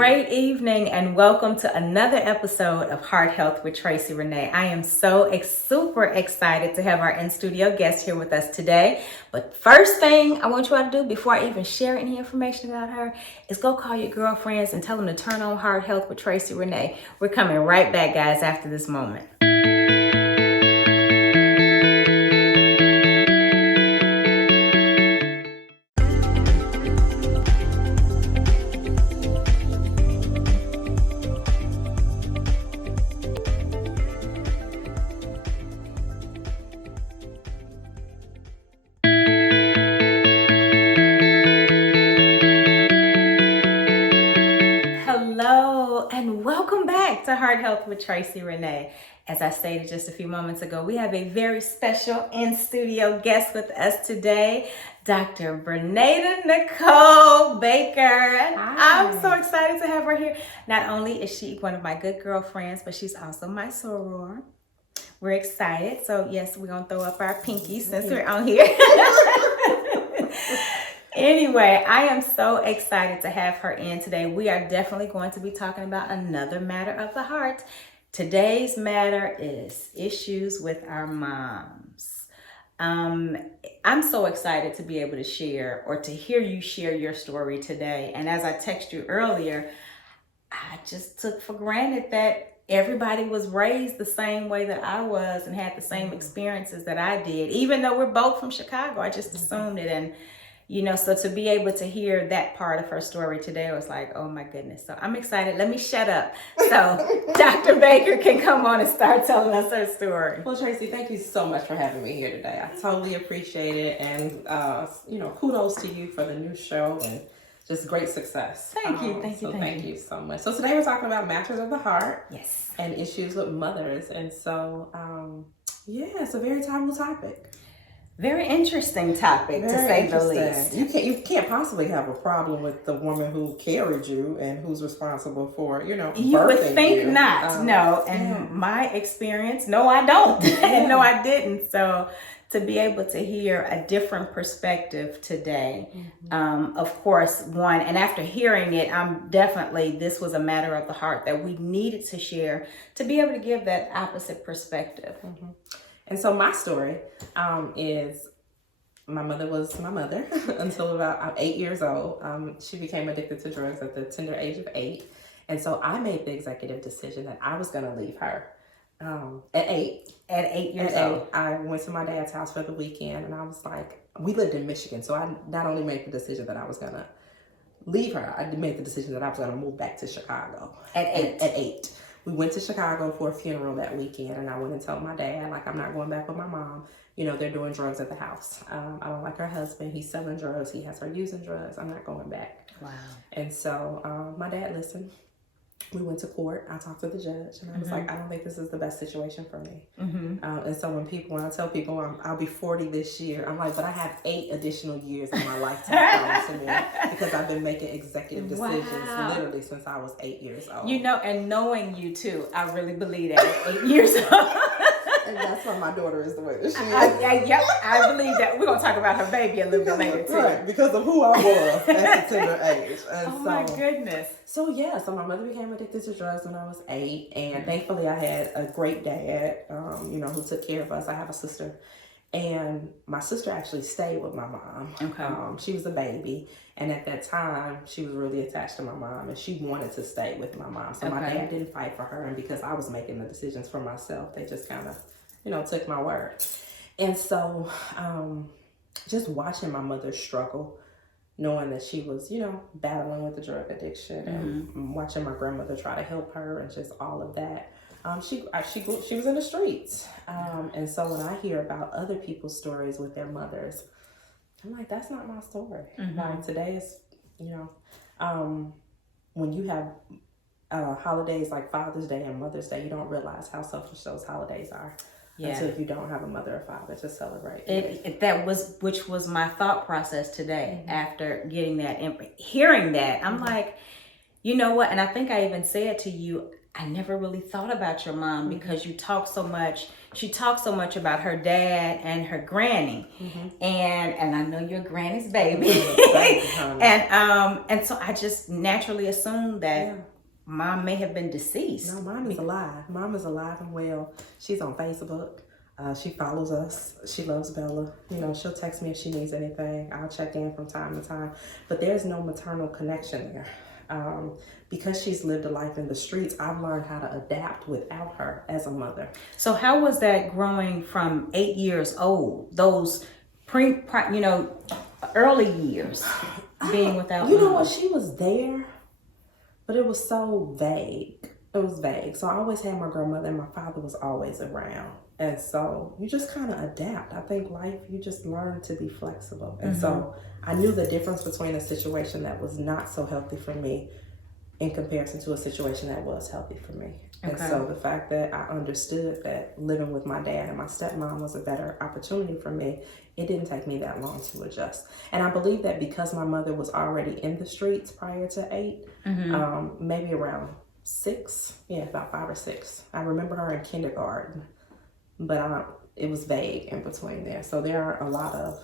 Great evening and welcome to another episode of Heart Health with Tracy Renee. I am so super excited to have our in-studio guest here with us today. But first thing I want you all to do before I even share any information about her is go call your girlfriends and tell them to turn on Heart Health with Tracy Renee. We're coming right back, guys, after this moment. And welcome back to Heart Health with Tracy Renee. As I stated just a few moments ago, we have a very special in-studio guest with us today, Dr. Bernada Nicole Baker. Hi. I'm so excited to have her here. Not only is she one of my good girlfriends, but she's also my soror. We're excited. So yes, we're going to throw up our pinkies since we're on here. Anyway, I am so excited to have her in today. We are definitely going to be talking about another matter of the heart. Today's matter is issues with our moms. I'm so excited to be able to share or to hear you share your story today. And as I texted you earlier, I just took for granted that everybody was raised the same way that I was and had the same experiences that I did. Even though we're both from Chicago, I just assumed it. And so to be able to hear that part of her story today, I was like, oh my goodness. So I'm excited. Let me shut up so Dr. Baker can come on and start telling us her story. Well, Tracy, thank you so much for having me here today. I totally appreciate it. And, kudos to you for the new show and just great success. Thank you. Thank you so much. So today we're talking about matters of the heart. Yes. And issues with mothers. And so, it's a very timely topic. Very interesting topic, to say the least. You can't possibly have a problem with the woman who carried you and who's responsible for, birthing you would think you. not. No. And my experience, no, I don't. And no, I didn't. So to be able to hear a different perspective today, of course, one, and after hearing it, this was a matter of the heart that we needed to share to be able to give that opposite perspective. Mm-hmm. And so my story is my mother was my mother until about 8 years old. She became addicted to drugs at the tender age of 8. And so I made the executive decision that I was going to leave her at 8. At 8 years old. I went to my dad's house for the weekend and I was like, we lived in Michigan. So I not only made the decision that I was going to leave her, I made the decision that I was going to move back to Chicago. At 8? At 8. We went to Chicago for a funeral that weekend, and I went and told my dad, I'm not going back with my mom. They're doing drugs at the house. I don't like her husband. He's selling drugs. He has her using drugs. I'm not going back. Wow. And so my dad listened. We went to court. I talked to the judge, and I was like, I don't think this is the best situation for me. And so when I tell people I'll be 40 this year, I'm like, but I have 8 additional years of my lifetime coming to me because I've been making executive decisions literally since I was 8 years old. And knowing you too, I really believe that at 8 years old. And that's why my daughter is the way that she is. I believe that. We're going to talk about her baby a little bit later too. Right, because of who I was at the tender age. And my goodness. So my mother became addicted to drugs when I was 8, and thankfully I had a great dad, who took care of us. I have a sister, and my sister actually stayed with my mom. Okay. She was a baby, and at that time she was really attached to my mom, and she wanted to stay with my mom. So my dad didn't fight for her, and because I was making the decisions for myself, they just kind of, took my word. And so, just watching my mother struggle, knowing that she was, battling with the drug addiction, and watching my grandmother try to help her, and just all of that. She was in the streets. And so when I hear about other people's stories with their mothers, I'm like, that's not my story. Like today is, when you have holidays like Father's Day and Mother's Day, you don't realize how selfish those holidays are. Until you don't have a mother or father to celebrate. Which was my thought process today after getting that, hearing that. I'm like, you know what? And I think I even said to you, I never really thought about your mom Mm-hmm. because you talk so much. She talks so much about her dad and her granny, Mm-hmm. and I know you're granny's baby, and so I just naturally assumed that Yeah. mom may have been deceased. No, mom is alive. Mom is alive and well. She's on Facebook. She follows us. She loves Bella. You know, she'll text me if she needs anything. I'll check in from time to time. But there's no maternal connection there. Because she's lived a life in the streets, I've learned how to adapt without her as a mother. So how was that growing from 8 years old? Those early years being without You know mom? what? She was there, but it was so vague. It was vague. So I always had my grandmother and my father was always around. And so you just kind of adapt. I think life, you just learn to be flexible. And so I knew the difference between a situation that was not so healthy for me in comparison to a situation that was healthy for me. And so the fact that I understood that living with my dad and my stepmom was a better opportunity for me, it didn't take me that long to adjust. And I believe that because my mother was already in the streets prior to 8, maybe around 6, about 5 or 6. I remember her in kindergarten, but it was vague in between there. So there are a lot of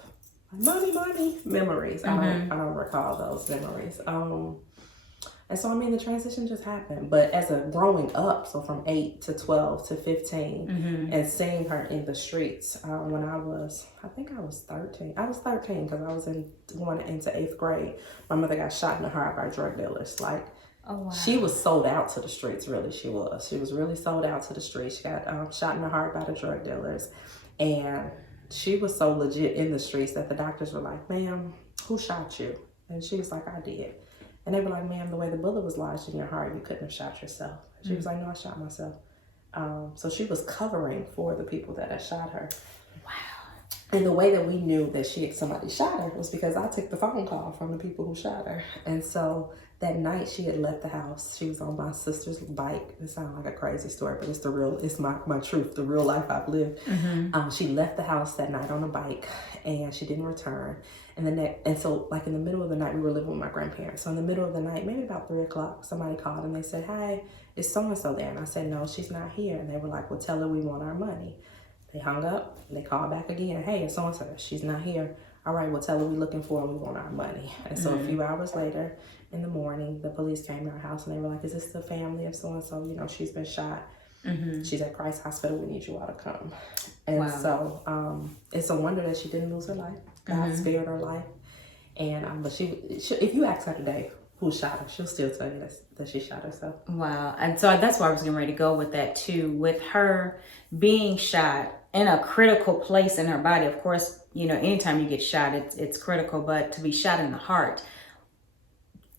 mommy memories. I don't recall those memories. And so, I mean, the transition just happened. But as a growing up, so from 8 to 12 to 15, and seeing her in the streets when I think I was 13. I was 13 because I was going into 8th grade. My mother got shot in the heart by drug dealers. Like, she was sold out to the streets, really, she was. She was really sold out to the streets. She got shot in the heart by the drug dealers. And she was so legit in the streets that the doctors were like, ma'am, who shot you? And she was like, I did. And they were like, ma'am, the way the bullet was lodged in your heart, you couldn't have shot yourself. She was like, no, I shot myself. So she was covering for the people that had shot her. Wow. And the way that we knew that somebody shot her was because I took the phone call from the people who shot her. And so that night she had left the house. She was on my sister's bike. It sounds like a crazy story, but it's my truth, the real life I've lived. She left the house that night on a bike and she didn't return. And so like in the middle of the night, we were living with my grandparents. So in the middle of the night, maybe about 3 o'clock, somebody called and they said, hi, is so-and-so there? And I said, no, she's not here. And they were like, well, tell her we want our money. They hung up, they called back again. Hey, it's so-and-so, she's not here. All right, well, tell her we're looking for her, we want our money. And so a few hours later in the morning, the police came to our house and they were like, is this the family of so-and-so? You know, she's been shot. She's at Christ Hospital, we need you all to come. And so it's a wonder that she didn't lose her life. God spared her life. And but she, if you ask her today who shot her, she'll still tell you that she shot herself. Wow. And so that's why I was getting ready to go with that too. With her being shot in a critical place in her body, of course, you know, anytime you get shot, it's critical, but to be shot in the heart,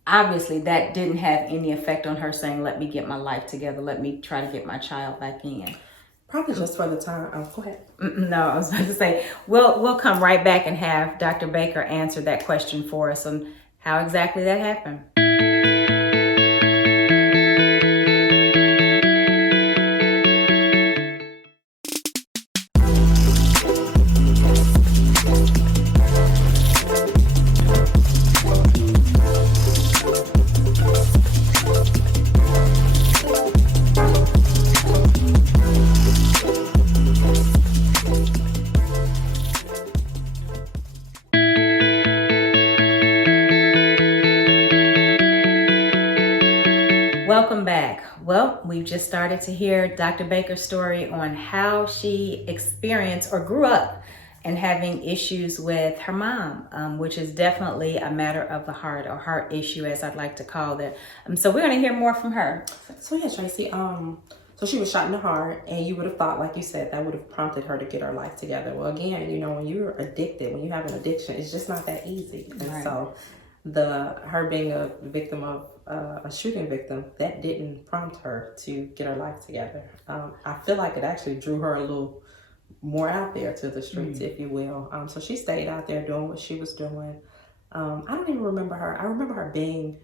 obviously that didn't have any effect on her saying, let me get my life together. Let me try to get my child back in. Probably just for the time. Go ahead. No, I was about to say, we'll come right back and have Dr. Baker answer that question for us on how exactly that happened. Welcome back. Well, we've just started to hear Dr. Baker's story on how she experienced or grew up and having issues with her mom, which is definitely a matter of the heart or heart issue, as I'd like to call it. So we're going to hear more from her. So yeah, Tracy, so she was shot in the heart, and you would have thought, like you said, that would have prompted her to get her life together. Well, again, you know, when you're addicted, when you have an addiction, it's just not that easy. And so her being a victim of a shooting victim, that didn't prompt her to get her life together. I feel like it actually drew her a little more out there to the streets, if you will. So she stayed out there doing what she was doing. I don't even remember her. I remember her being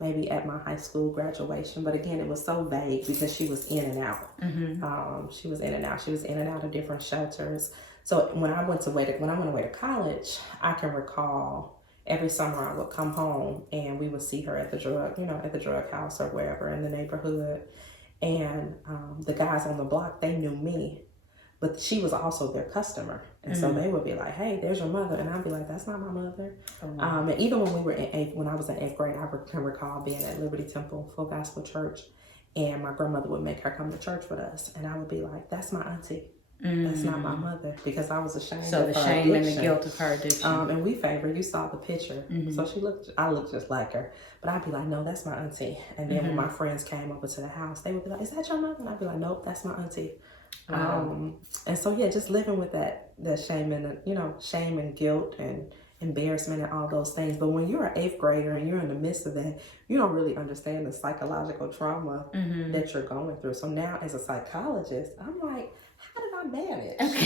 maybe at my high school graduation, but again, it was so vague because she was in and out. She was in and out. She was in and out of different shelters. So when I went away to college, I can recall every summer I would come home and we would see her at the drug house or wherever in the neighborhood. And the guys on the block, they knew me, but she was also their customer. And so they would be like, hey, there's your mother. And I'd be like, that's not my mother. And even when when I was in 8th grade, I can recall being at Liberty Temple Full Gospel Church, and my grandmother would make her come to church with us. And I would be like, that's my auntie. That's not my mother, because I was ashamed of her addiction. So the shame and the guilt of her addiction. And we favored. You saw the picture. So I looked just like her. But I'd be like, no, that's my auntie. And then when my friends came over to the house, they would be like, is that your mother? And I'd be like, nope, that's my auntie. And so, yeah, just living with that shame and, shame and guilt and embarrassment and all those things. But when you're an 8th grader and you're in the midst of that, you don't really understand the psychological trauma that you're going through. So now as a psychologist, I'm like, how did I manage? How did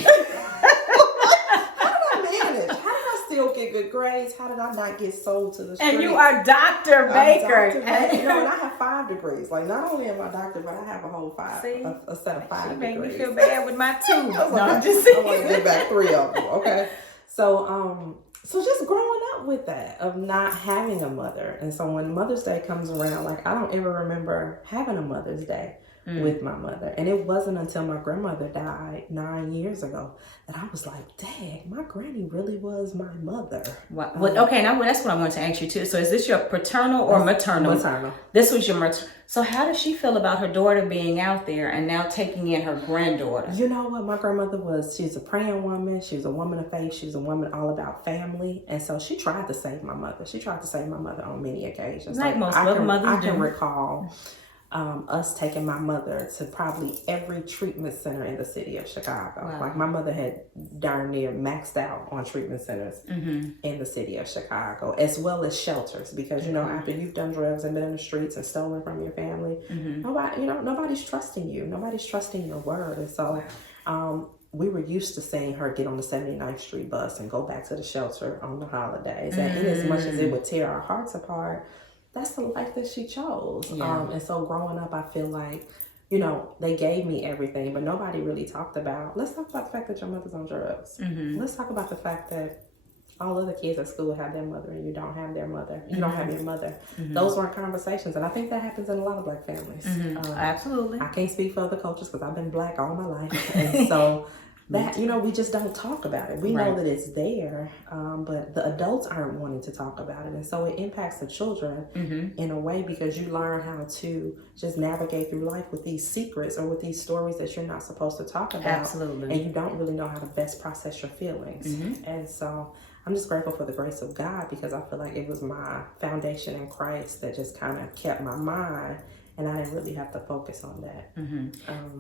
I manage? How did I still get good grades? How did I not get sold to the streets? And you are Dr. Baker. Dr. Baker. And I have 5 degrees. Like, not only am I a doctor, but I have a whole a set of 5 degrees. She made me feel bad with my 2. I'm just saying. I want to get back 3 of them. Okay. So just growing up with that, of not having a mother. And so when Mother's Day comes around, like, I don't ever remember having a Mother's Day with my mother. And it wasn't until my grandmother died 9 years ago that I was like, dang, my granny really was my mother. Wow. Okay, now that's what I wanted to ask you too. So is this your paternal or maternal? Maternal. This was your maternal. So how does she feel about her daughter being out there and now taking in her granddaughter? You know what? My grandmother she's a praying woman. She was a woman of faith. She was a woman all about family. And so she tried to save my mother. She tried to save my mother on many occasions. Like most other mothers do. I can recall us taking my mother to probably every treatment center in the city of Chicago. Wow. Like, my mother had darn near maxed out on treatment centers in the city of Chicago, as well as shelters, because after you've done drugs and been in the streets and stolen from your family, nobody's trusting you. Nobody's trusting your word. And so we were used to seeing her get on the 79th Street bus and go back to the shelter on the holidays. And in as much as it would tear our hearts apart, that's the life that she chose. Yeah. And so growing up, I feel like, they gave me everything, but nobody really talked about, let's talk about the fact that your mother's on drugs. Let's talk about the fact that all other kids at school have their mother and you don't have their mother. You don't have your mother. Those weren't conversations. And I think that happens in a lot of Black families. Absolutely. I can't speak for other cultures because I've been Black all my life. And so that, we just don't talk about it. We know that it's there, but the adults aren't wanting to talk about it. And so it impacts the children in a way, because you learn how to just navigate through life with these secrets or with these stories that you're not supposed to talk about. Absolutely. And you don't really know how to best process your feelings. And so I'm just grateful for the grace of God, because I feel like it was my foundation in Christ that just kind of kept my mind. And I didn't really have to focus on that.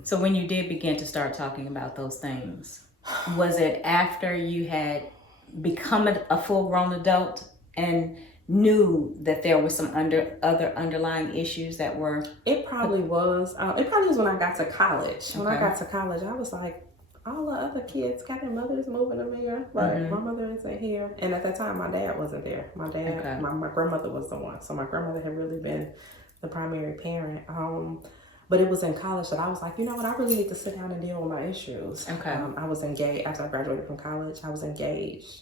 So when you did begin to start talking about those things, was it after you had become a full-grown adult and knew that there was some other underlying issues that were? It probably was. It probably was when I got to college. When I got to college, I was like, all the other kids got their mothers moving them here, but my mother isn't here. And at that time, my dad wasn't there. My dad, my grandmother was the one. So my grandmother had really been the primary parent. But it was in college that I was like, you know what, I really need to sit down and deal with my issues. I was engaged after I graduated from college. I was engaged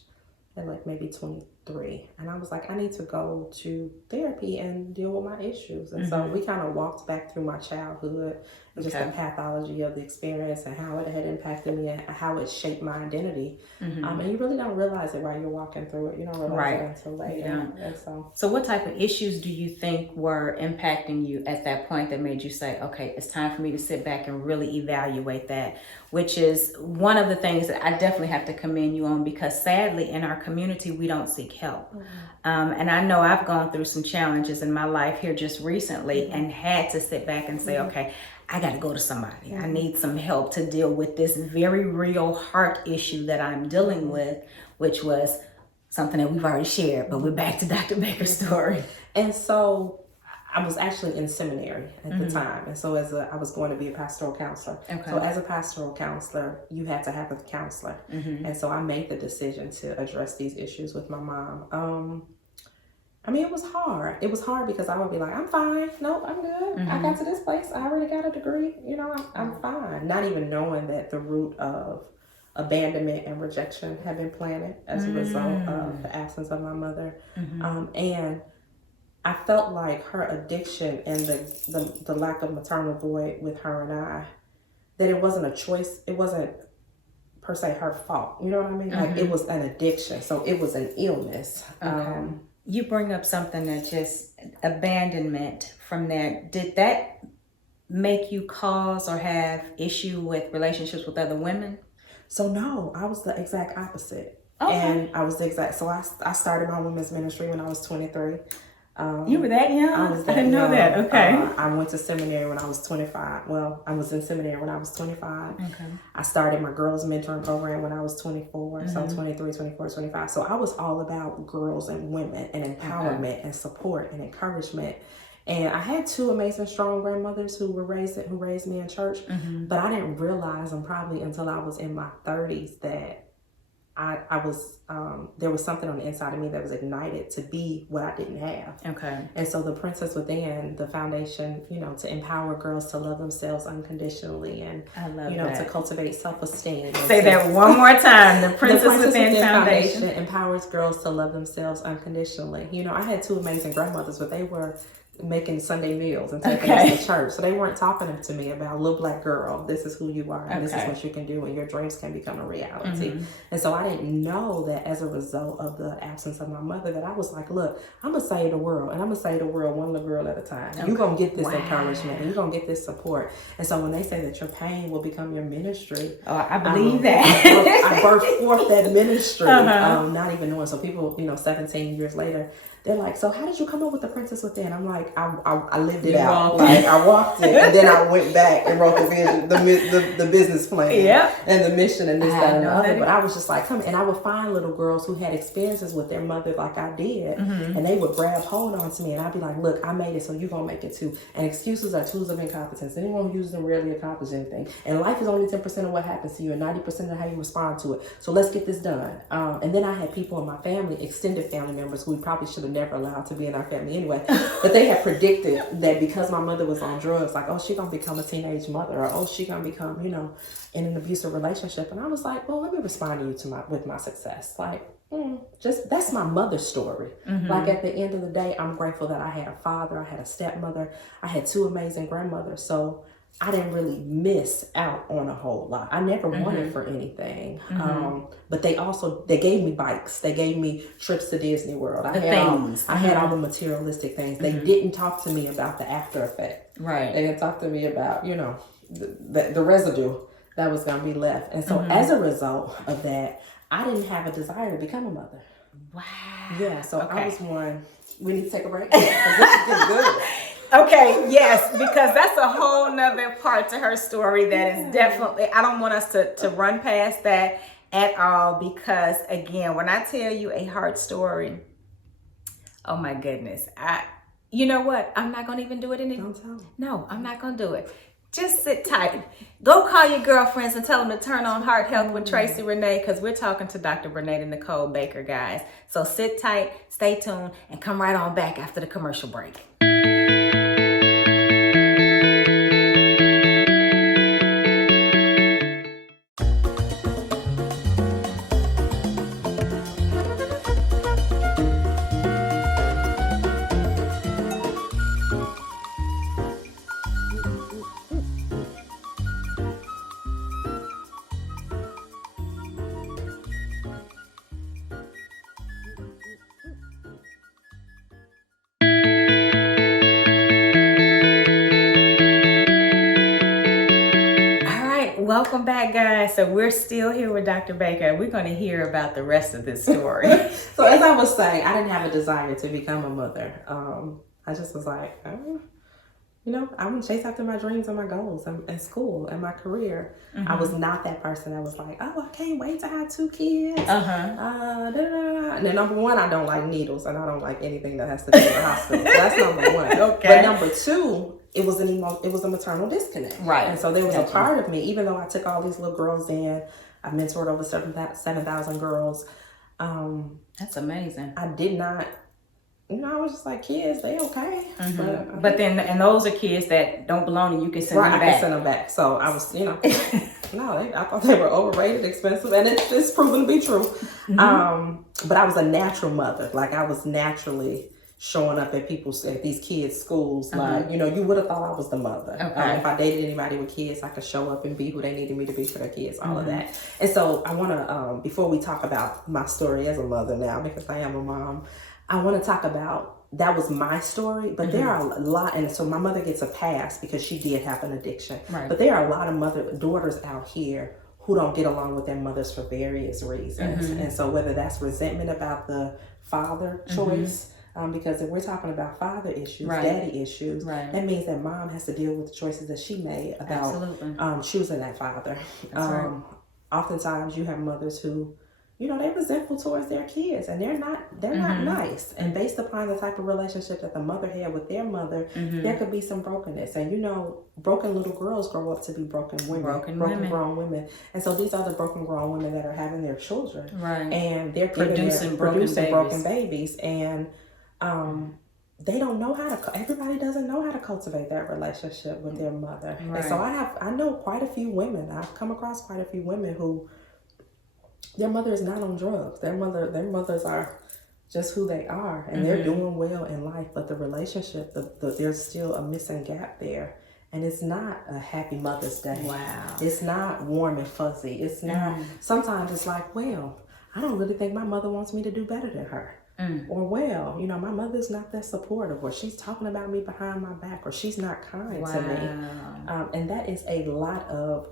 at like maybe 23, and I was like, I need to go to therapy and deal with my issues. And so we kind of walked back through my childhood and just the pathology of the experience and how it had impacted me and how it shaped my identity. And you really don't realize it while you're walking through it. You don't realize it until later. And so what type of issues do you think were impacting you at that point that made you say, okay, it's time for me to sit back and really evaluate that? Which is one of the things that I definitely have to commend you on, because sadly in our community, we don't seek help. And I know I've gone through some challenges in my life here just recently and had to sit back and say, okay, I got to go to somebody. I need some help to deal with this very real heart issue that I'm dealing with, which was something that we've already shared, but we're back to Dr. Baker's story. And so I was actually in seminary at the time. And so I was going to be a pastoral counselor. So as a pastoral counselor, you had to have a counselor. And so I made the decision to address these issues with my mom. I mean, it was hard. It was hard because I would be like, I'm fine. Nope, I'm good. I got to this place. I already got a degree. I'm fine. Not even knowing that the root of abandonment and rejection had been planted as a result of the absence of my mother. And I felt like her addiction and the lack of maternal void with her and I, that it wasn't a choice. It wasn't per se her fault. You know what I mean? Like it was an addiction. So it was an illness. Okay. You bring up something that just abandonment from that. Did that make you cause or have issue with relationships with other women? So no, I was the exact opposite. Okay. And I was the exact, so I started my women's ministry when I was 23. You were that young? I was that I didn't know young. that. Okay. I went to seminary when I was 25. Well, I was in seminary when I was 25. Okay. I started my girls mentoring program when I was 24. So 23, 24, 25. So I was all about girls and women and empowerment and support and encouragement. And I had two amazing, strong grandmothers who raised me in church. But I didn't realize them probably until I was in my 30s that I was, there was something on the inside of me that was ignited to be what I didn't have. Okay. And so the Princess Within, the foundation, to empower girls to love themselves unconditionally and, I love to cultivate self-esteem. Say that one more time. The Princess Within Foundation empowers girls to love themselves unconditionally. I had two amazing grandmothers, but they were making Sunday meals and taking us to church. So they weren't talking to me about, little black girl, this is who you are and this is what you can do and your dreams can become a reality. And so I didn't know that as a result of the absence of my mother, that I was like, look, I'm going to save the world, and I'm going to save the world one little girl at a time. You're going to get this encouragement and you're going to get this support. And so when they say that your pain will become your ministry, I believe that. I birthed forth that ministry, not even knowing. So people, 17 years later, they're like, so how did you come up with the Princess Within? I'm like, I lived it out. Like I walked it, and then I went back and wrote the vision, the business plan, and the mission, and this, that, and the other. But I was just like, come, and I would find little girls who had experiences with their mother like I did, and they would grab hold on to me, and I'd be like, look, I made it, so you're gonna make it too. And excuses are tools of incompetence. Anyone who uses them rarely accomplish anything. And life is only 10% of what happens to you, and 90% of how you respond to it. So let's get this done. And then I had people in my family, extended family members, who we probably should have never allowed to be in our family anyway, but they had predicted that because my mother was on drugs, like, oh, she gonna become a teenage mother, or oh, she gonna become, in an abusive relationship. And I was like, well, let me respond to you with my success. Like, just that's my mother's story. Like at the end of the day, I'm grateful that I had a father, I had a stepmother, I had two amazing grandmothers. So I didn't really miss out on a whole lot. I never wanted for anything. But they gave me bikes. They gave me trips to Disney World. I had all the materialistic things. They didn't talk to me about the after effect. Right. They didn't talk to me about, the residue that was going to be left. And so as a result of that, I didn't have a desire to become a mother. Wow. Yeah. So I was one. We need to take a break. This is getting good. Okay, yes, because that's a whole nother part to her story that is definitely, I don't want us to run past that at all, because again, when I tell you a heart story, oh my goodness, you know what? I'm not going to even do it Don't tell me. No, I'm not going to do it. Just sit tight. Go call your girlfriends and tell them to turn on Heart Health with Tracy Renee, because we're talking to Dr. Bernada Nicole Baker, guys. So sit tight, stay tuned, and come right on back after the commercial break. Welcome back, guys. So we're still here with Dr. Baker. We're going to hear about the rest of this story. So as I was saying, I didn't have a desire to become a mother. I just was like, I want to chase after my dreams and my goals in school and my career. I was not that person that was like, oh, I can't wait to have 2 kids. And then number one, I don't like needles, and I don't like anything that has to do with the hospital. So that's number one. Okay. But number two, it was a maternal disconnect. Right. And so there was a part of me, even though I took all these little girls in, I mentored over 7,000 girls. That's amazing. I did not, I was just like, kids, they okay. But then, and those are kids that don't belong, and you can send them back. I can send them back. So I was, I thought they were overrated, expensive, and it's proven to be true. But I was a natural mother. Like, I was naturally showing up at these kids' schools. Like, you know, you would have thought I was the mother. Okay. If I dated anybody with kids, I could show up and be who they needed me to be for their kids, all of that. And so I want to, before we talk about my story as a mother now, because I am a mom, I want to talk about, that was my story, but there are a lot, and so my mother gets a pass because she did have an addiction. Right. But there are a lot of daughters out here who don't get along with their mothers for various reasons. And so whether that's resentment about the father choice, because if we're talking about father issues, daddy issues, that means that mom has to deal with the choices that she made about choosing that father. Oftentimes you have mothers who, you know, they're resentful towards their kids, and they're not nice. And based upon the type of relationship that the mother had with their mother, there could be some brokenness. And you know, broken little girls grow up to be broken women, broken grown women. And so these are the broken grown women that are having their children, and they're producing broken babies. And they don't know how to. Everybody doesn't know how to cultivate that relationship with their mother. And so I know quite a few women. I've come across quite a few women who, their mother is not on drugs. Their mothers are just who they are, and they're doing well in life. But the relationship, there's still a missing gap there, and it's not a happy Mother's Day. Wow. It's not warm and fuzzy. It's not. Sometimes it's like, well, I don't really think my mother wants me to do better than her. Or, well, you know, my mother's not that supportive, or she's talking about me behind my back, or she's not kind to me. And that is a lot of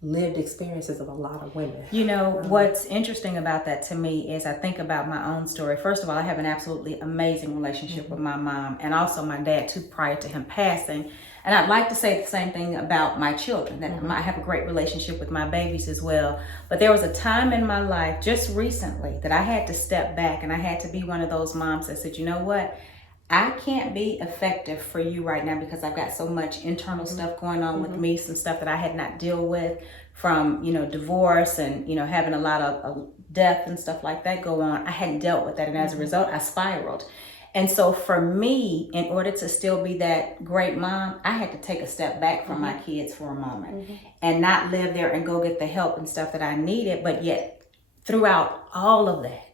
lived experiences of a lot of women. You know, what's interesting about that to me is I think about my own story. First of all, I have an absolutely amazing relationship with my mom, and also my dad too, prior to him passing. And I'd like to say the same thing about my children, that I have a great relationship with my babies as well. But there was a time in my life just recently that I had to step back, and I had to be one of those moms that said, you know what? I can't be effective for you right now because I've got so much internal stuff going on with me, some stuff that I had not dealt with from, you know, divorce and, you know, having a lot of death and stuff like that go on. I hadn't dealt with that. And as a result, I spiraled. And so for me, in order to still be that great mom, I had to take a step back from my kids for a moment and not live there and go get the help and stuff that I needed. But yet throughout all of that,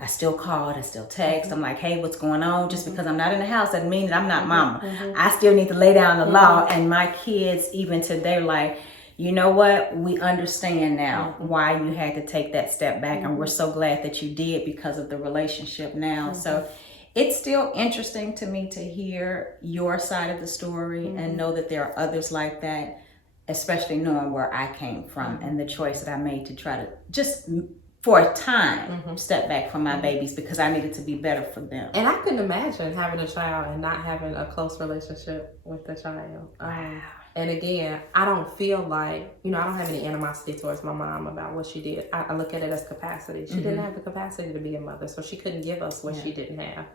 I still called, I still text. I'm like, hey, what's going on? Just because I'm not in the house doesn't mean that I'm not mama. I still need to lay down the law. And my kids, even today, like, you know what? We understand now why you had to take that step back. And we're so glad that you did because of the relationship now. So it's still interesting to me to hear your side of the story and know that there are others like that, especially knowing where I came from and the choice that I made to try to just for a time step back from my babies because I needed to be better for them. And I couldn't imagine having a child and not having a close relationship with the child. And again, I don't feel like, you know, I don't have any animosity towards my mom about what she did. I look at it as capacity. She didn't have the capacity to be a mother, so she couldn't give us what she didn't have.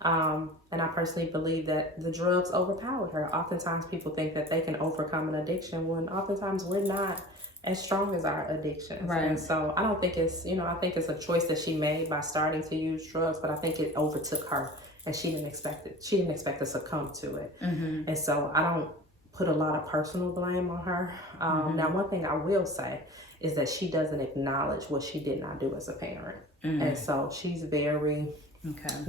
And I personally believe that the drugs overpowered her. Oftentimes people think that they can overcome an addiction when oftentimes we're not as strong as our addictions. And so I don't think it's, you know, I think it's a choice that she made by starting to use drugs, but I think it overtook her and she didn't expect it. She didn't expect to succumb to it. And so I don't put a lot of personal blame on her. Now, one thing I will say is that she doesn't acknowledge what she did not do as a parent. And so she's very,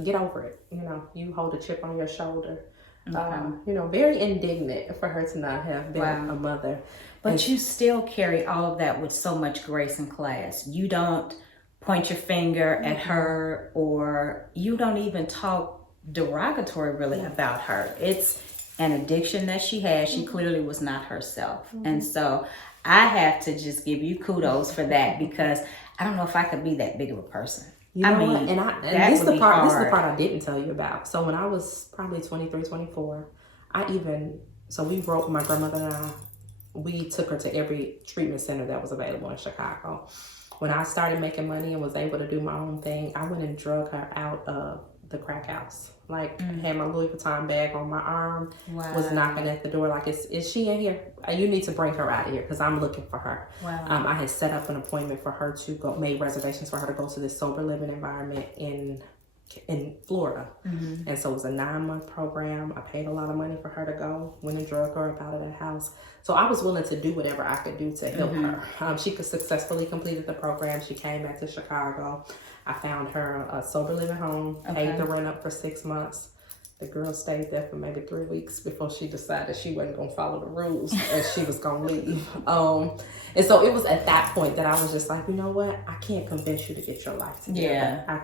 get over it. You know, you hold a chip on your shoulder. You know, very indignant for her to not have been a mother. But you still carry all of that with so much grace and class. You don't point your finger at her, or you don't even talk derogatory really about her. It's an addiction that she had. She clearly was not herself. And so I have to just give you kudos for that, because I don't know if I could be that big of a person. You know what? And this is the part I didn't tell you about. So when I was probably 23, 24, my grandmother and I, we took her to every treatment center that was available in Chicago. When I started making money and was able to do my own thing, I went and drug her out of the crack house. Like, had my Louis Vuitton bag on my arm, was knocking at the door like, is she in here? You need to bring her out of here because I'm looking for her. I had set up an appointment for her to go, made reservations for her to go to this sober living environment in Florida. And so it was a 9-month program. I paid a lot of money for her to go, went and drug her up out of that house. So I was willing to do whatever I could do to help her. She could successfully completed the program. She came back to Chicago. I found her a sober living home, paid the rent up for 6 months. The girl stayed there for maybe 3 weeks before she decided she wasn't going to follow the rules and she was going to leave. And so it was at that point that I was just like, you know what? I can't convince you to get your life together. Yeah. I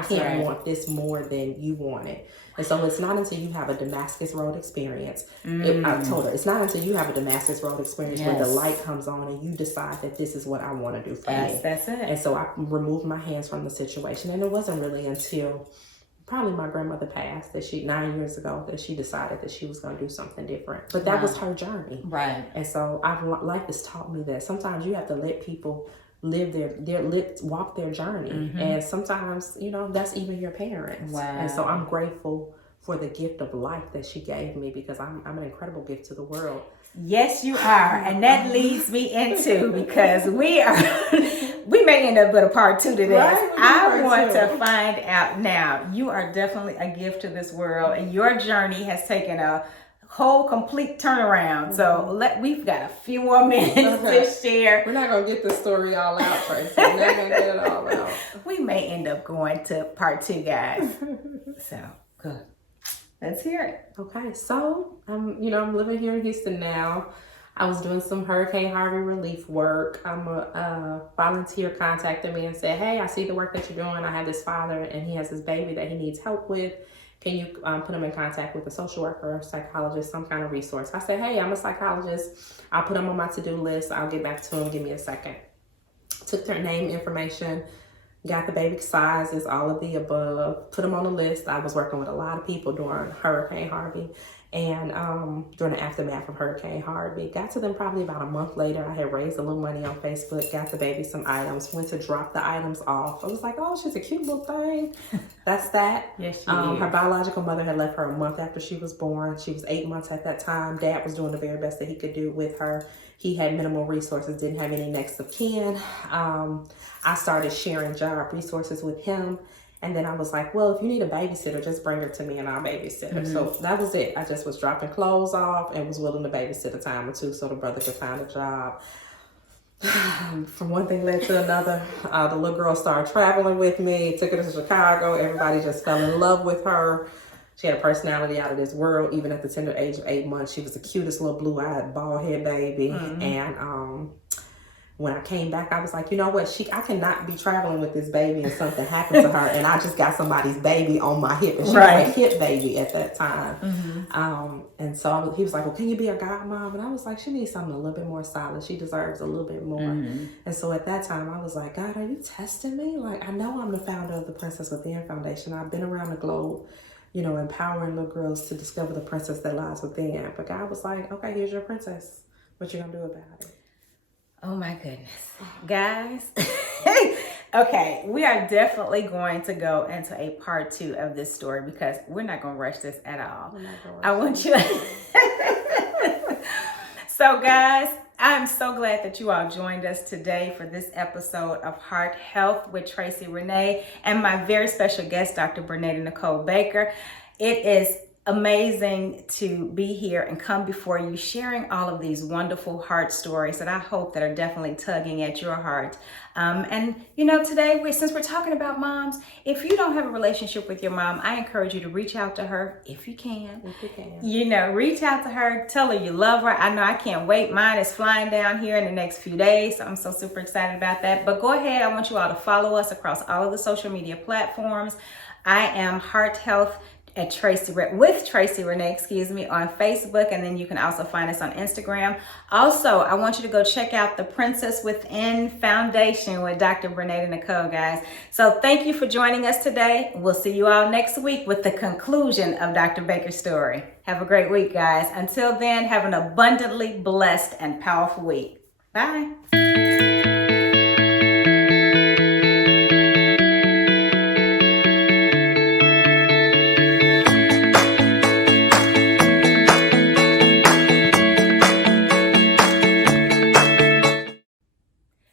can't want this more than you want it. And so it's not until you have a Damascus Road experience. I told her, it's not until you have a Damascus Road experience where the light comes on and you decide that this is what I want to do for me. That's it. And so I removed my hands from the situation. And it wasn't really until probably my grandmother passed, that 9 years ago, that she decided that she was going to do something different. But that was her journey. Right. And so life has taught me that sometimes you have to let people walk their journey. And sometimes, that's even your parents. Wow. And so I'm grateful for the gift of life that she gave me, because I'm an incredible gift to the world. Yes, you are. And that leads me into, because we may end up with a part 2 to this. Right, I want to find out now. You are definitely a gift to this world, and your journey has taken a whole complete turnaround. So we've got a few more minutes to share. We're not going to get the story all out, Tracy. We're not going to get it all out. We may end up going to part 2, guys. So, good. Let's hear it. Okay, so I'm living here in Houston now. I was doing some Hurricane Harvey relief work. A volunteer contacted me and said, "Hey, I see the work that you're doing. I have this father and he has this baby that he needs help with. Can you put him in contact with a social worker, psychologist, some kind of resource?" I said, "Hey, I'm a psychologist. I'll put him on my to-do list. I'll get back to him. Give me a second." Took their name information, got the baby sizes, all of the above, put them on the list. I was working with a lot of people during Hurricane Harvey and during the aftermath of Hurricane Harvey. Got to them probably about a month later. I had raised a little money on Facebook, got the baby some items, went to drop the items off. I was like, oh, she's a cute little thing. That's that. Yes, she is. Her biological mother had left her a month after she was born. She was 8 months at that time. Dad was doing the very best that he could do with her. He had minimal resources, didn't have any next of kin. I started sharing job resources with him. And then I was like, well, if you need a babysitter, just bring her to me and I'll babysit her. So that was it. I just was dropping clothes off and was willing to babysit a time or two so the brother could find a job. From one thing led to another. The little girl started traveling with me, took her to Chicago. Everybody just fell in love with her. She had a personality out of this world. Even at the tender age of 8 months, she was the cutest little blue-eyed, bald-head baby. And when I came back, I was like, you know what? I cannot be traveling with this baby and something happened to her. And I just got somebody's baby on my hip. And she was a hip baby at that time. And so he was like, well, can you be a godmom? And I was like, she needs something a little bit more solid. She deserves a little bit more. And so at that time, I was like, God, are you testing me? Like, I know I'm the founder of the Princess Within Foundation. I've been around the globe, empowering little girls to discover the princess that lies within. But God was like, okay, here's your princess. What you gonna do about it? Oh my goodness. Guys. Okay, we are definitely going to go into a part 2 of this story because we're not going to rush this at all. I want you So guys, I'm so glad that you all joined us today for this episode of Heart Health with Tracy Renee and my very special guest, Dr. Bernada Nicole Baker. It is amazing to be here and come before you sharing all of these wonderful heart stories that I hope that are definitely tugging at your heart. And today, since we're talking about moms, if you don't have a relationship with your mom, I encourage you to reach out to her if you can. Reach out to her, tell her you love her. I know I can't wait. Mine is flying down here in the next few days, so I'm so super excited about that. But go ahead, I want you all to follow us across all of the social media platforms. I am Heart Health with Tracy Renee, on Facebook, and then you can also find us on Instagram. Also, I want you to go check out the Princess Within Foundation with Dr. Bernada Nicole, guys. So thank you for joining us today. We'll see you all next week with the conclusion of Dr. Baker's story. Have a great week, guys. Until then, have an abundantly blessed and powerful week. Bye.